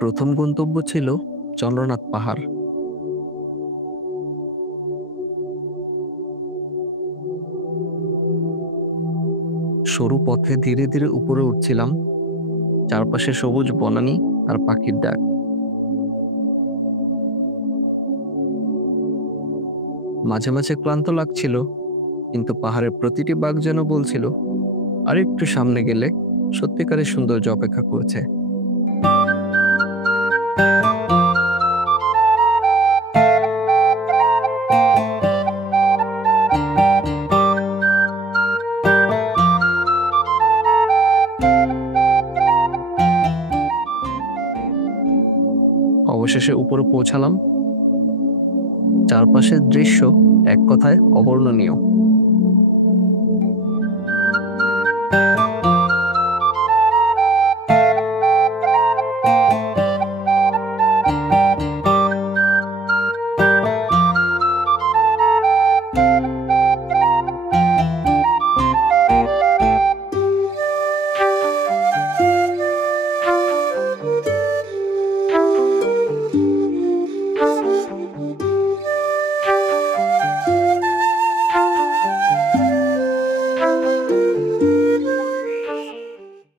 প্রথম গন্তব্য ছিল চন্দ্রনাথ পাহাড়। সরু পথে ধীরে ধীরে উপরে উঠছিলাম, চারপাশে সবুজ বনানী আর পাখির ডাক। মাঝে মাঝে ক্লান্ত লাগছিল, কিন্তু পাহাড়ের প্রতিটি বাঁক যেন বলছিল আর একটু সামনে গেলে সত্যিকারের সৌন্দর্য অপেক্ষা করছে। অবশেষে উপরে পৌঁছালাম। চারপাশের দৃশ্য এক কথায় অবর্ণনীয়।